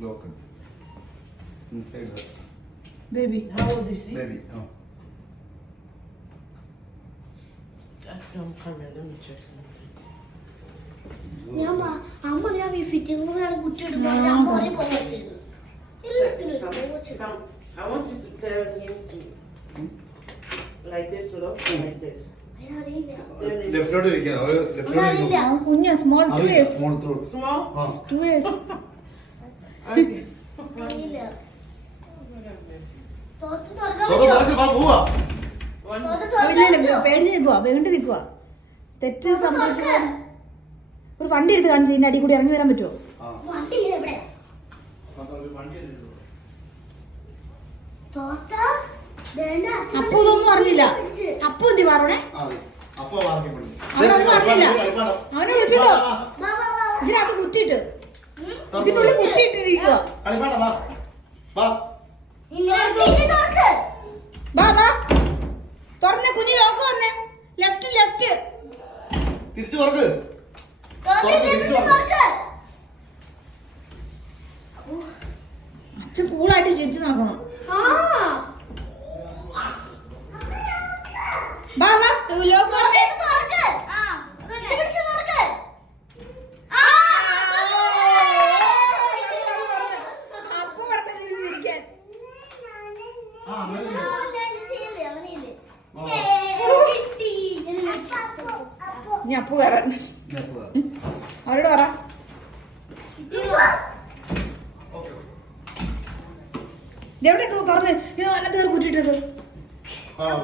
locked. Inside the baby How old is he? baby. Oh. Come, come here, let me check something. ഞാൻ അമ്മ ഞാൻ ഈ fitting റൂമിലാണ് കുറ്റിയിടുമ്പോൾ അമ്മ പറയും പോകാൻ ചെയ്തു എല്ലാത്തിനും. I want you to tell him to like this, look, like this. ലെഫ്റ്റിലോട്ട് ഇരിക്കാൻ ഒരു ലെഫ്റ്റിലോട്ട് അറിയില്ല കുഞ്ഞ small two years small two years പേടിച്ച് നിൽക്കുക വേണ്ടി നിൽക്കുക തെറ്റ് സംഭവിച്ചു. ഒരു വണ്ടി എടുത്ത് കാണിച്ച് ഇതിന്റെ അടി കൂടി ഇറങ്ങി വരാൻ പറ്റുമോ അപ്പു ഇതൊന്നും അറിഞ്ഞില്ല. അപ്പു എന്തി പറഞ്ഞേ അവനെ വിളിച്ചിട്ടോ. ഇതിനകത്ത് കുറ്റിയിട്ട് വാ. ഇതിനുള്ളിൽ കുറ്റിയിട്ടിരിക്കുക കളിപ്പാട്ടം, വാ. വാ. ബാ ബാ തുറന്നേ കുഞ്ഞു ലോക്ക് വന്നേ. ലെഫ്റ്റ് ലെഫ്റ്റ് തിരിച്ചു തുറക്ക്. അച്ഛൻ കൂളായിട്ട് ചിരിച്ചു നടക്കണം. ആ. വാ ബാ ലോക്ക് തോത്ത് വന്നേ ഇങ്ങനെ തുറക്ക്. കുത്തി പിടിച്ച് തുറക്ക്. ആ. അപ്പു പറഞ്ഞു ചിരിക്കാൻ ആ, അങ്ങനെ ആ, ഇരിക്ക്. ഞാൻ ഇത് ചെയ്യല്ലേ, അവനെയില്ലേ? വാ. ഏയ്, കിട്ടി. ഇത് പിടിച്ച്. ഇനി അപ്പു. അവരോട് പറ. ഇതെവിടെ തുറന്ന്? ഇത് നല്ല തീർ കുറ്റിട്ടത്